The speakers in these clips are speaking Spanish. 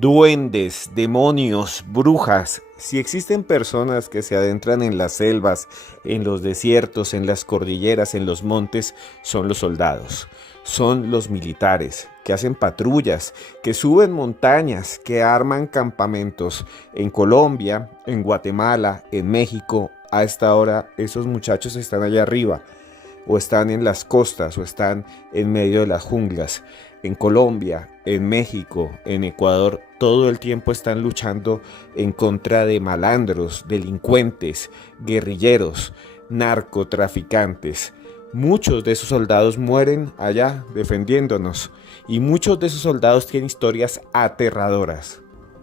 Duendes, demonios, brujas. Si existen personas que se adentran en las selvas, en los desiertos, en las cordilleras, en los montes, son los soldados. Son los militares que hacen patrullas, que suben montañas, que arman campamentos. En Colombia, en Guatemala, en México, a esta hora esos muchachos están allá arriba, o están en las costas, o están en medio de las junglas. En Colombia, en México, en Ecuador, todo el tiempo están luchando en contra de malandros, delincuentes, guerrilleros, narcotraficantes. Muchos de esos soldados mueren allá defendiéndonos y muchos de esos soldados tienen historias aterradoras.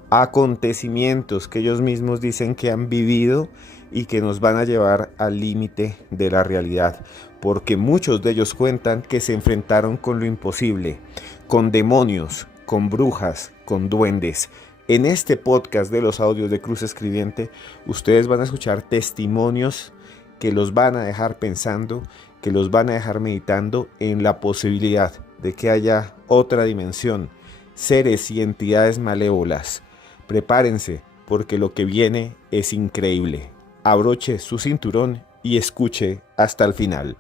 Acontecimientos que ellos mismos dicen que han vivido y que nos van a llevar al límite de la realidad, porque muchos de ellos cuentan que se enfrentaron con lo imposible, con demonios, con brujas, con duendes. En este podcast de los audios de Cruz Escribiente, ustedes van a escuchar testimonios que los van a dejar pensando, que los van a dejar meditando en la posibilidad de que haya otra dimensión, seres y entidades malévolas. Prepárense, porque lo que viene es increíble. Abroche su cinturón y escuche hasta el final.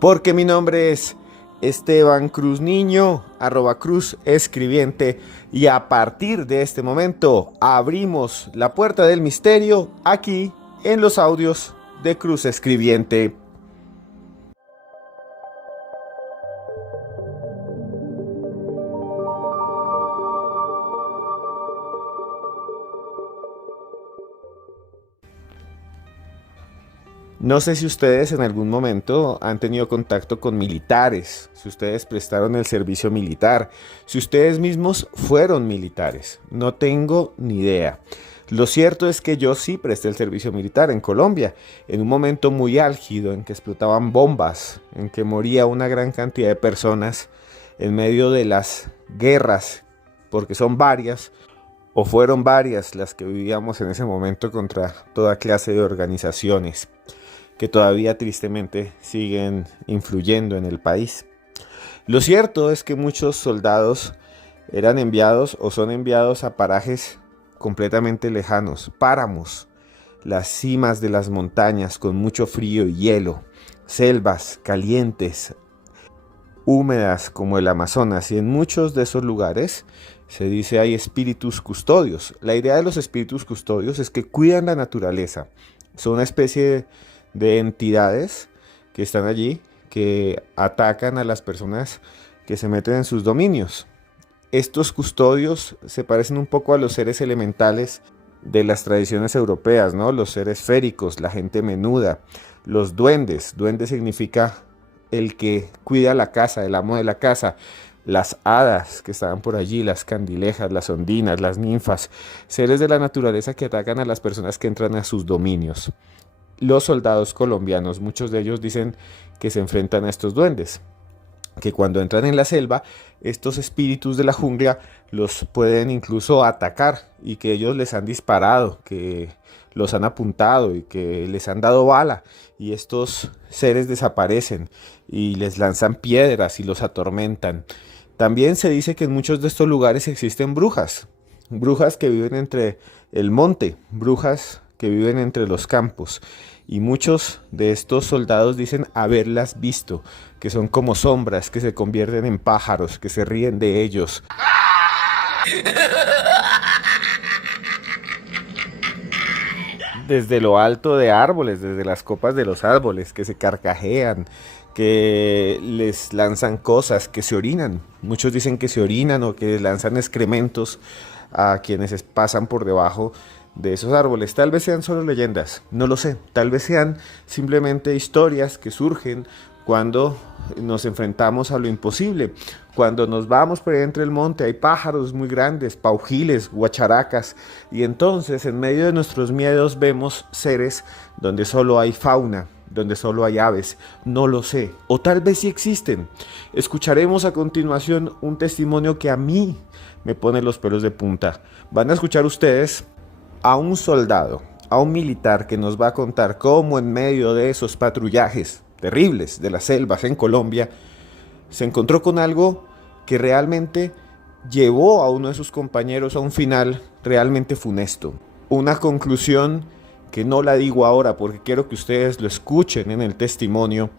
Porque mi nombre es Esteban Cruz Niño, @Cruz Escribiente, y a partir de este momento abrimos la puerta del misterio aquí en los audios de Cruz Escribiente. No sé si ustedes en algún momento han tenido contacto con militares, si ustedes prestaron el servicio militar, si ustedes mismos fueron militares. No tengo ni idea. Lo cierto es que yo sí presté el servicio militar en Colombia, en un momento muy álgido en que explotaban bombas, en que moría una gran cantidad de personas en medio de las guerras, porque son varias, o fueron varias las que vivíamos en ese momento contra toda clase de organizaciones que todavía tristemente siguen influyendo en el país. Lo cierto es que muchos soldados eran enviados o son enviados a parajes completamente lejanos, páramos, las cimas de las montañas con mucho frío y hielo, selvas calientes, húmedas como el Amazonas, y en muchos de esos lugares se dice hay espíritus custodios. La idea de los espíritus custodios es que cuidan la naturaleza, son una especie de entidades que están allí, que atacan a las personas que se meten en sus dominios. Estos custodios se parecen un poco a los seres elementales de las tradiciones europeas, ¿no? Los seres féricos, la gente menuda, los duendes. Duende significa el que cuida la casa, el amo de la casa. Las hadas que estaban por allí, las candilejas, las ondinas, las ninfas, seres de la naturaleza que atacan a las personas que entran a sus dominios. Los soldados colombianos, muchos de ellos dicen que se enfrentan a estos duendes, que cuando entran en la selva, estos espíritus de la jungla los pueden incluso atacar y que ellos les han disparado, que los han apuntado y que les han dado bala, y estos seres desaparecen y les lanzan piedras y los atormentan. También se dice que en muchos de estos lugares existen brujas, brujas que viven entre el monte, brujas que viven entre los campos, y muchos de estos soldados dicen haberlas visto, que son como sombras que se convierten en pájaros, que se ríen de ellos. Desde lo alto de árboles, desde las copas de los árboles, que se carcajean, que les lanzan cosas, que se orinan. Muchos dicen que se orinan o que lanzan excrementos a quienes pasan por debajo de esos árboles. Tal vez sean solo leyendas, no lo sé. Tal vez sean simplemente historias que surgen cuando nos enfrentamos a lo imposible. Cuando nos vamos por ahí entre el monte, hay pájaros muy grandes, paujiles, guacharacas, y entonces en medio de nuestros miedos vemos seres donde solo hay fauna, donde solo hay aves. No lo sé, o tal vez sí existen. Escucharemos a continuación un testimonio que a mí me pone los pelos de punta. Van a escuchar ustedes a un soldado, a un militar que nos va a contar cómo en medio de esos patrullajes terribles de las selvas en Colombia, se encontró con algo que realmente llevó a uno de sus compañeros a un final realmente funesto. Una conclusión que no la digo ahora porque quiero que ustedes lo escuchen en el testimonio,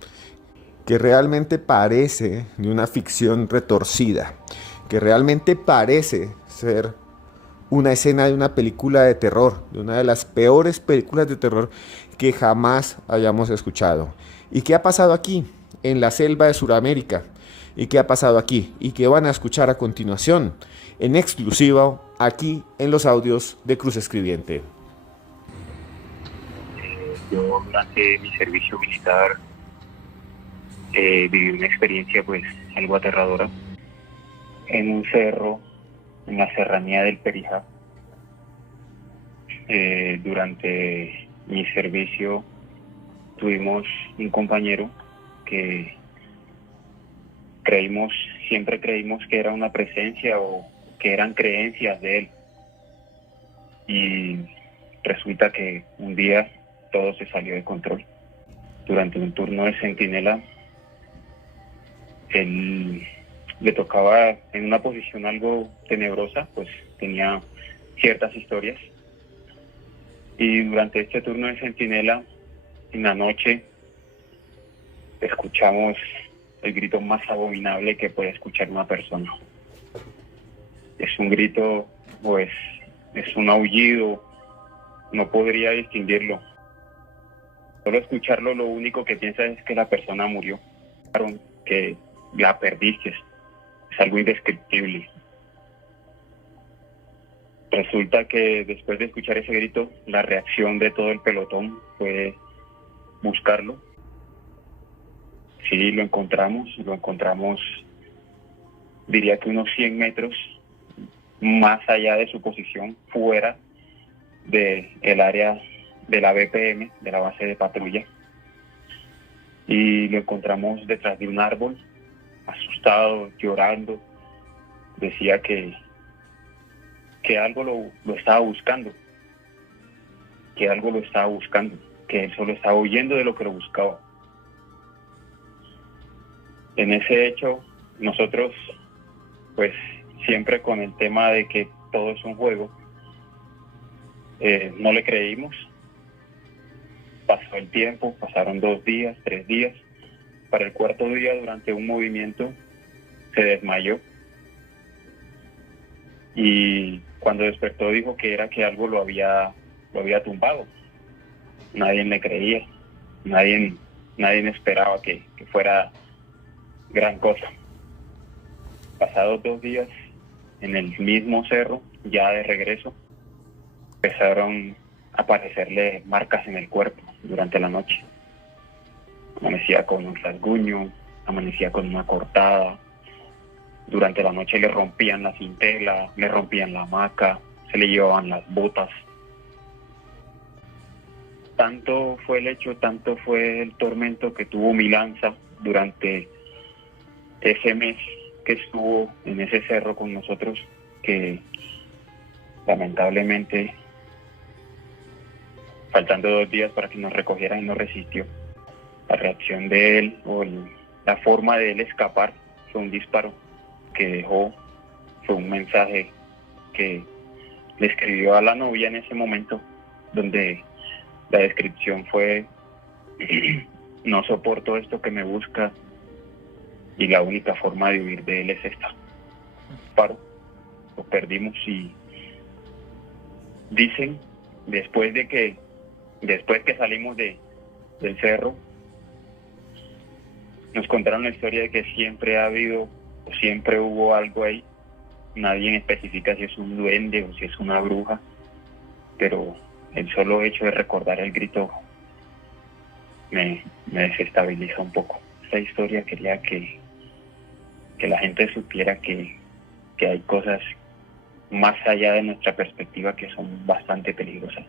que realmente parece de una ficción retorcida, que realmente parece ser una escena de una película de terror, de una de las peores películas de terror que jamás hayamos escuchado. ¿Y qué ha pasado aquí, en la selva de Sudamérica? ¿Y qué ha pasado aquí? ¿Y qué van a escuchar a continuación, en exclusiva, aquí en los audios de Cruz Escribiente? Yo durante mi servicio militar viví una experiencia pues algo aterradora en un cerro, en la serranía del Perijá. Durante mi servicio tuvimos un compañero que siempre creímos que era una presencia o que eran creencias de él. Y resulta que un día todo se salió de control. Durante un turno de centinela, él le tocaba en una posición algo tenebrosa, pues tenía ciertas historias. Y durante este turno de centinela, en la noche, escuchamos el grito más abominable que puede escuchar una persona. Es un grito, pues, es un aullido, no podría distinguirlo. Solo escucharlo, lo único que piensas es que la persona murió, que la perdiste. Es algo indescriptible. Resulta que después de escuchar ese grito, la reacción de todo el pelotón fue buscarlo. Sí, lo encontramos, diría que unos 100 metros más allá de su posición, fuera del área de la BPM, de la base de patrulla. Y lo encontramos detrás de un árbol, asustado, llorando. Decía que algo lo estaba buscando, que algo lo estaba buscando, que él solo estaba huyendo de lo que lo buscaba. En ese hecho, nosotros, pues siempre con el tema de que todo es un juego, no le creímos. Pasó el tiempo, pasaron 2 días, 3 días. Para el cuarto día, durante un movimiento, se desmayó. Y cuando despertó dijo que era que algo lo había tumbado. Nadie le creía, nadie esperaba que fuera gran cosa. Pasados 2 días, en el mismo cerro, ya de regreso, empezaron a aparecerle marcas en el cuerpo durante la noche. Amanecía con un rasguño, amanecía con una cortada. Durante la noche le rompían la cintela, le rompían la hamaca, se le llevaban las botas. Tanto fue el hecho, tanto fue el tormento que tuvo mi lanza durante ese mes que estuvo en ese cerro con nosotros, que lamentablemente, faltando 2 días para que nos recogieran, no resistió. La reacción de él o la forma de él escapar fue un disparo que dejó, fue un mensaje que le escribió a la novia en ese momento, donde la descripción fue: no soporto esto que me busca y la única forma de huir de él es esta. Paro, lo perdimos. Y dicen, después que salimos del cerro, nos contaron la historia de que siempre ha habido o siempre hubo algo ahí. Nadie especifica si es un duende o si es una bruja, pero el solo hecho de recordar el grito me desestabiliza un poco. Esta historia quería que la gente supiera que hay cosas más allá de nuestra perspectiva que son bastante peligrosas.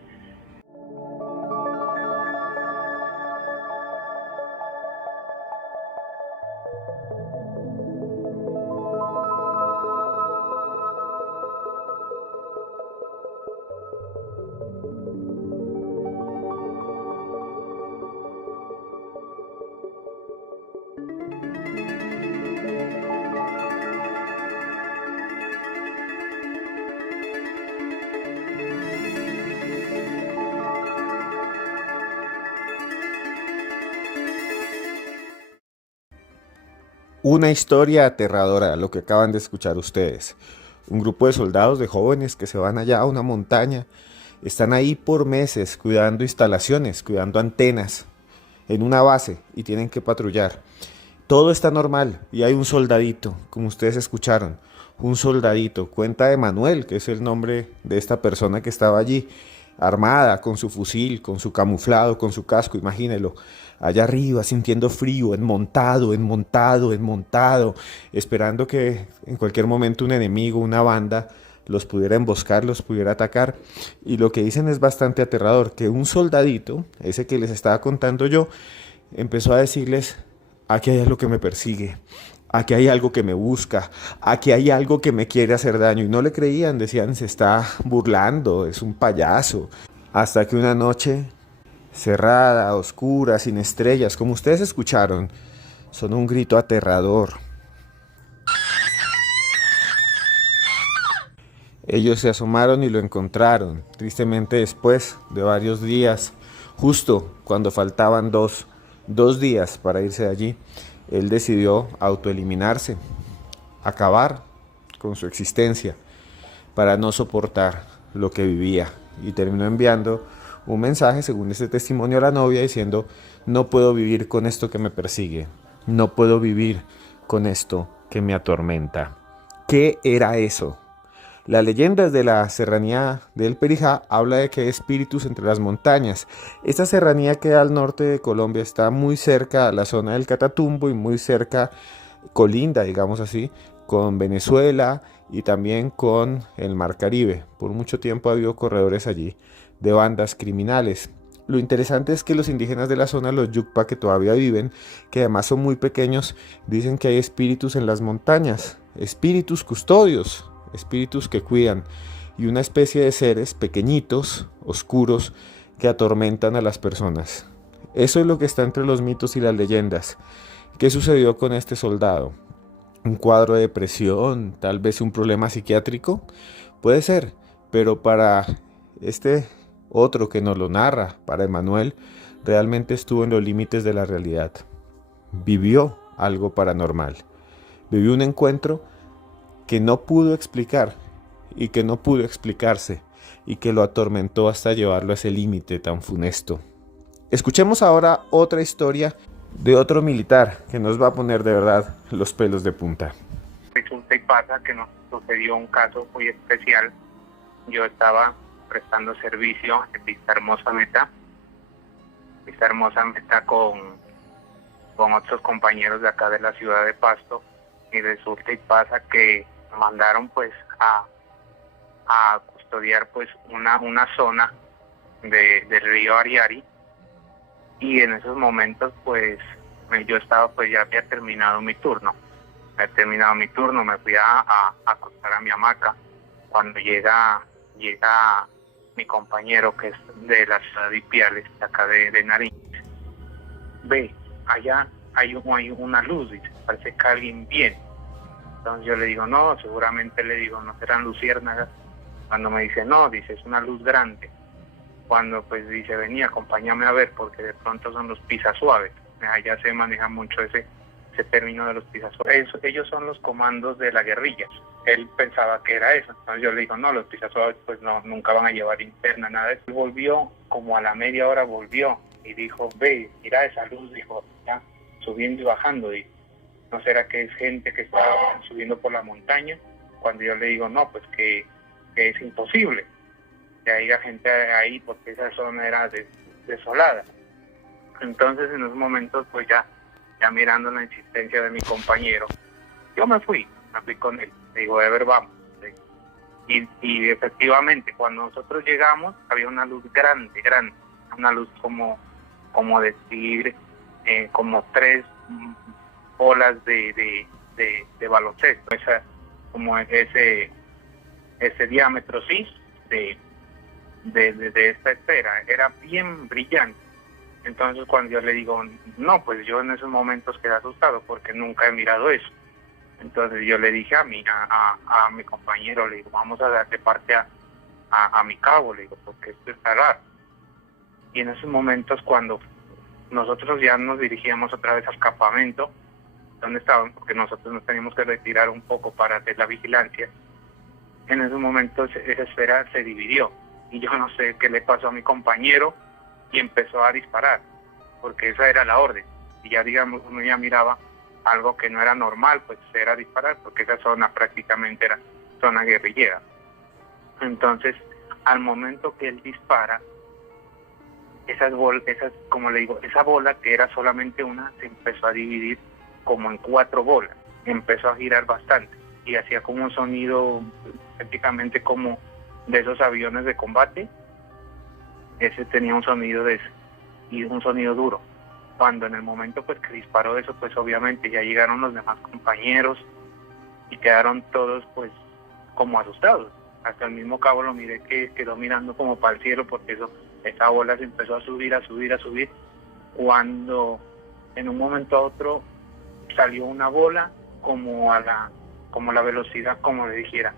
Una historia aterradora, lo que acaban de escuchar ustedes. Un grupo de soldados, de jóvenes que se van allá a una montaña, están ahí por meses cuidando instalaciones, cuidando antenas en una base y tienen que patrullar. Todo está normal y hay un soldadito, como ustedes escucharon, un soldadito. Cuenta Emanuel, que es el nombre de esta persona que estaba allí, armada, con su fusil, con su camuflado, con su casco, imagínelo, allá arriba sintiendo frío, enmontado, esperando que en cualquier momento un enemigo, una banda, los pudiera emboscar, los pudiera atacar. Y lo que dicen es bastante aterrador, que un soldadito, ese que les estaba contando yo, empezó a decirles: aquí hay algo que me persigue, aquí hay algo que me busca, aquí hay algo que me quiere hacer daño. Y no le creían, decían: se está burlando, es un payaso. Hasta que una noche, cerrada, oscura, sin estrellas, como ustedes escucharon, sonó un grito aterrador. Ellos se asomaron y lo encontraron, tristemente después de varios días, justo cuando faltaban dos días para irse de allí. Él decidió autoeliminarse, acabar con su existencia para no soportar lo que vivía, y terminó enviando un mensaje, según este testimonio, a la novia diciendo: no puedo vivir con esto que me persigue, no puedo vivir con esto que me atormenta. ¿Qué era eso? La leyenda de la serranía del Perijá habla de que hay espíritus entre las montañas. Esta serranía queda al norte de Colombia, está muy cerca a la zona del Catatumbo y muy cerca, colinda, digamos así, con Venezuela y también con el Mar Caribe. Por mucho tiempo ha habido corredores allí de bandas criminales. Lo interesante es que los indígenas de la zona, los Yucpa, que todavía viven, que además son muy pequeños, dicen que hay espíritus en las montañas, espíritus custodios, espíritus que cuidan, y una especie de seres pequeñitos, oscuros, que atormentan a las personas. Eso es lo que está entre los mitos y las leyendas. ¿Qué sucedió con este soldado? ¿Un cuadro de depresión? ¿Tal vez un problema psiquiátrico? Puede ser, pero para este otro que nos lo narra, para Emanuel, realmente estuvo en los límites de la realidad. Vivió algo paranormal. Vivió un encuentro que no pudo explicar y que no pudo explicarse y que lo atormentó hasta llevarlo a ese límite tan funesto. Escuchemos ahora otra historia de otro militar que nos va a poner de verdad los pelos de punta. Resulta y pasa que nos sucedió un caso muy especial. Yo estaba prestando servicio en Vista Hermosa Meta con otros compañeros de acá de la ciudad de Pasto, y resulta y pasa que me mandaron pues a custodiar pues una zona del río Ariari, y en esos momentos pues yo estaba pues ya había terminado mi turno. Me fui a acostar a mi hamaca cuando llega mi compañero, que es de la ciudad de Ipiales, acá de Nariño. Ve, allá hay una luz, dice, parece que alguien viene. Entonces yo le digo: no, seguramente, le digo, no serán luciérnagas. Cuando me dice: no, dice, es una luz grande. Cuando pues dice: vení, acompáñame a ver, porque de pronto son los pisasuaves. Allá se maneja mucho ese término de los pisasuaves. Ellos son los comandos de la guerrilla. Él pensaba que era eso. Entonces yo le digo: no, los pisasuaves pues no, nunca van a llevar interna, nada de eso. Él volvió, como a la media hora volvió, y dijo: ve, mira esa luz, dijo, ya, subiendo y bajando. Dijo: ¿no será que es gente que está subiendo por la montaña? Cuando yo le digo: no, pues que es imposible que haya gente ahí, porque esa zona era desolada. Entonces en esos momentos pues ya mirando la insistencia de mi compañero, yo me fui con él. Le digo: Ever, vamos. Y efectivamente, cuando nosotros llegamos, había una luz grande, una luz como decir, como 3 bolas de baloncesto, como ese diámetro, sí, de esta esfera, era bien brillante. Entonces cuando yo le digo: no, pues yo en esos momentos quedé asustado porque nunca he mirado eso. Entonces yo le dije a mi compañero, le digo: vamos a darle parte a mi cabo, le digo, porque esto está raro. Y en esos momentos, cuando nosotros ya nos dirigíamos otra vez al campamento, donde estaban, porque nosotros nos teníamos que retirar un poco para hacer la vigilancia. En esos momentos esa esfera se dividió y yo no sé qué le pasó a mi compañero y empezó a disparar, porque esa era la orden. Y ya digamos, uno ya miraba algo que no era normal, pues era disparar, porque esa zona prácticamente era zona guerrillera. Entonces, al momento que él dispara, como le digo, esa bola que era solamente una, se empezó a dividir como en 4 bolas, empezó a girar bastante y hacía como un sonido prácticamente como de esos aviones de combate. Ese tenía un sonido de ese, y un sonido duro. Cuando en el momento pues que disparó eso, pues obviamente ya llegaron los demás compañeros y quedaron todos pues como asustados. Hasta el mismo cabo lo miré que quedó mirando como para el cielo, porque esa bola se empezó a subir, cuando en un momento a otro salió una bola como la velocidad, como le dijera.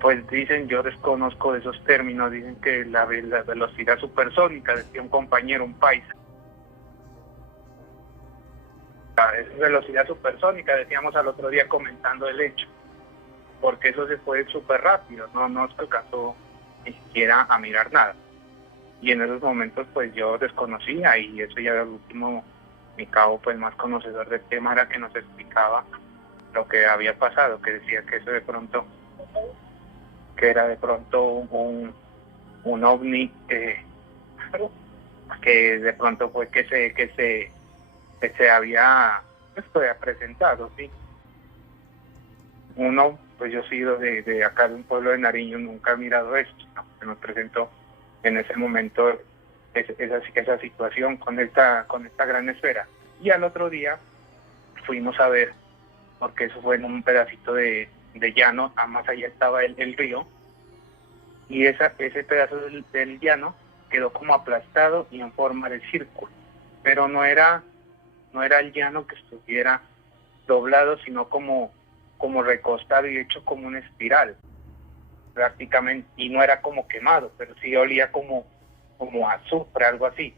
Pues dicen, yo desconozco de esos términos, dicen que la velocidad supersónica, decía un compañero, un paisa. Es velocidad supersónica, decíamos al otro día comentando el hecho, porque eso se fue súper rápido, no se alcanzó ni siquiera a mirar nada. Y en esos momentos pues yo desconocía, y eso ya al último mi cabo pues más conocedor del tema era que nos explicaba lo que había pasado, que decía que eso era de pronto un ovni que de pronto fue que se había presentado, ¿sí? Uno, pues yo he sido de acá de un pueblo de Nariño, nunca he mirado esto, ¿no? Se nos presentó en ese momento esa situación con esta gran esfera. Y al otro día fuimos a ver, porque eso fue en un pedacito de llano, más allá estaba el río, y ese pedazo del llano quedó como aplastado y en forma de círculo, pero no era el llano que estuviera doblado, sino como recostado y hecho como una espiral prácticamente, y no era como quemado, pero sí olía como azufre, algo así,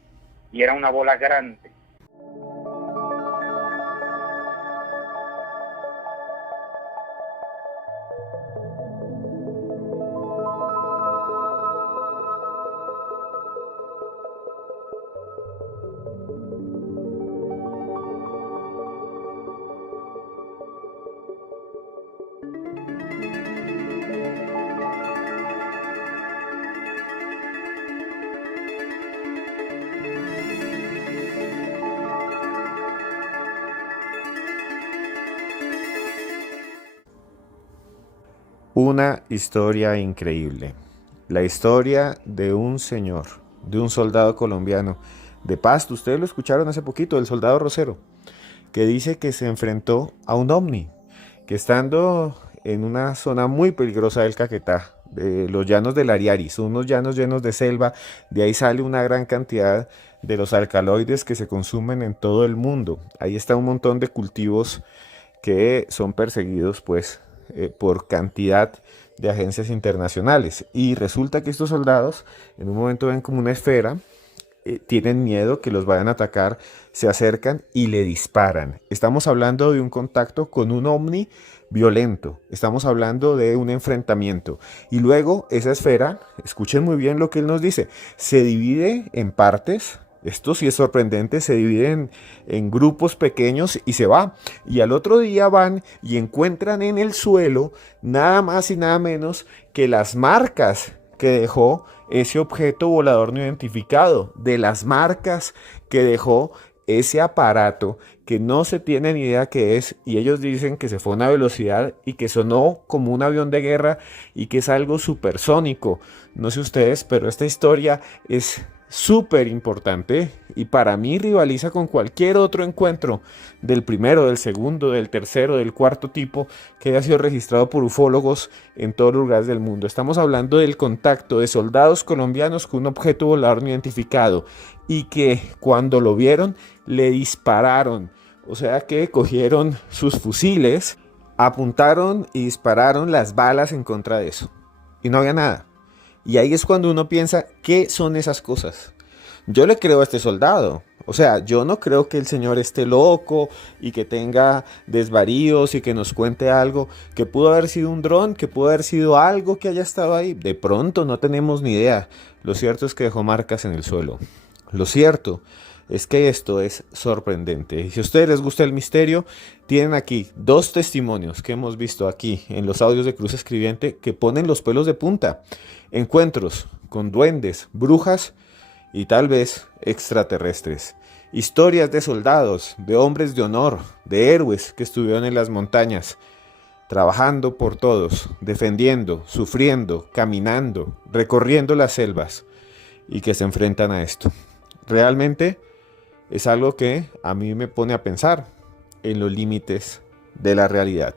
y era una bola grande. Una historia increíble. La historia de un señor, de un soldado colombiano de Pasto. Ustedes lo escucharon hace poquito, el soldado Rosero, que dice que se enfrentó a un ovni, que estando en una zona muy peligrosa del Caquetá, de los llanos del Ariari, son unos llanos llenos de selva, de ahí sale una gran cantidad de los alcaloides que se consumen en todo el mundo. Ahí está un montón de cultivos que son perseguidos pues por cantidad de agencias internacionales, y resulta que estos soldados en un momento ven como una esfera, tienen miedo que los vayan a atacar, se acercan y le disparan. Estamos hablando de un contacto con un ovni violento, estamos hablando de un enfrentamiento, y luego esa esfera, escuchen muy bien lo que él nos dice, se divide en partes. Esto sí es sorprendente, se dividen en grupos pequeños y se va. Y al otro día van y encuentran en el suelo nada más y nada menos que las marcas que dejó ese objeto volador no identificado, de las marcas que dejó ese aparato que no se tiene ni idea qué es, y ellos dicen que se fue a una velocidad y que sonó como un avión de guerra y que es algo supersónico. No sé ustedes, pero esta historia es súper importante y para mí rivaliza con cualquier otro encuentro del primero, del segundo, del tercero, del cuarto tipo que haya sido registrado por ufólogos en todos los lugares del mundo. Estamos hablando del contacto de soldados colombianos con un objeto volador no identificado y que cuando lo vieron le dispararon, o sea que cogieron sus fusiles, apuntaron y dispararon las balas en contra de eso y no había nada. Y ahí es cuando uno piensa, ¿qué son esas cosas? Yo le creo a este soldado. O sea, yo no creo que el señor esté loco y que tenga desvaríos y que nos cuente algo que pudo haber sido un dron, que pudo haber sido algo que haya estado ahí. De pronto no tenemos ni idea. Lo cierto es que dejó marcas en el suelo. Lo cierto es que esto es sorprendente. Y si a ustedes les gusta el misterio, tienen aquí dos testimonios que hemos visto aquí en los audios de Cruz Escribiente que ponen los pelos de punta. Encuentros con duendes, brujas y tal vez extraterrestres. Historias de soldados, de hombres de honor, de héroes que estuvieron en las montañas, trabajando por todos, defendiendo, sufriendo, caminando, recorriendo las selvas y que se enfrentan a esto. Realmente es algo que a mí me pone a pensar en los límites de la realidad.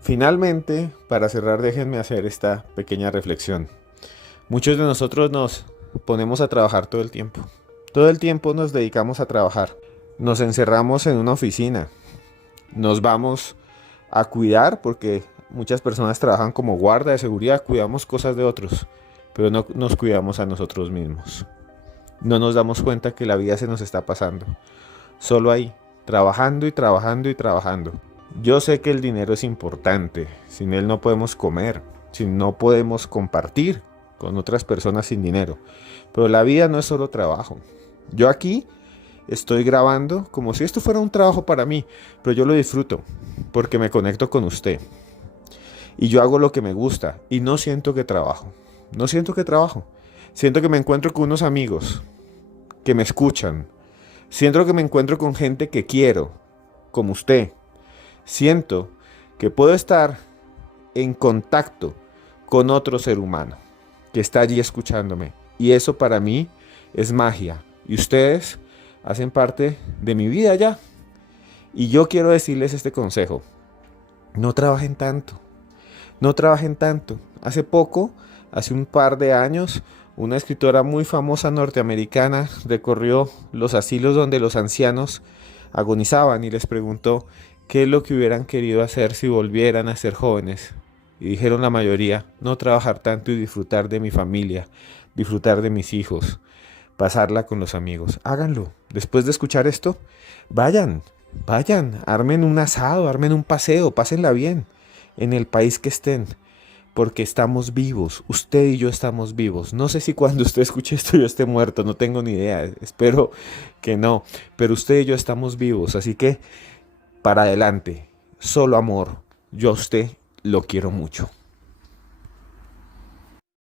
Finalmente, para cerrar, déjenme hacer esta pequeña reflexión. Muchos de nosotros nos ponemos a trabajar todo el tiempo. Todo el tiempo nos dedicamos a trabajar. Nos encerramos en una oficina. Nos vamos a cuidar porque muchas personas trabajan como guarda de seguridad. Cuidamos cosas de otros, pero no nos cuidamos a nosotros mismos. No nos damos cuenta que la vida se nos está pasando. Solo ahí, trabajando y trabajando y trabajando. Yo sé que el dinero es importante. Sin él no podemos comer. No podemos compartir con otras personas sin dinero. Pero la vida no es solo trabajo. Yo aquí estoy grabando como si esto fuera un trabajo para mí, pero yo lo disfruto porque me conecto con usted. Y yo hago lo que me gusta y no siento que trabajo. No siento que trabajo. Siento que me encuentro con unos amigos que me escuchan. Siento que me encuentro con gente que quiero, como usted. Siento que puedo estar en contacto con otro ser humano que está allí escuchándome. Y eso para mí es magia. Y ustedes hacen parte de mi vida ya. Y yo quiero decirles este consejo. No trabajen tanto. No trabajen tanto. Hace un par de años, una escritora muy famosa norteamericana recorrió los asilos donde los ancianos agonizaban y les preguntó qué es lo que hubieran querido hacer si volvieran a ser jóvenes. Y dijeron la mayoría, no trabajar tanto y disfrutar de mi familia, disfrutar de mis hijos, pasarla con los amigos. Háganlo. Después de escuchar esto, vayan, armen un asado, armen un paseo, pásenla bien en el país que estén. Porque estamos vivos, usted y yo estamos vivos. No sé si cuando usted escuche esto yo esté muerto, no tengo ni idea, espero que no. Pero usted y yo estamos vivos, así que para adelante, solo amor. Yo a usted lo quiero mucho.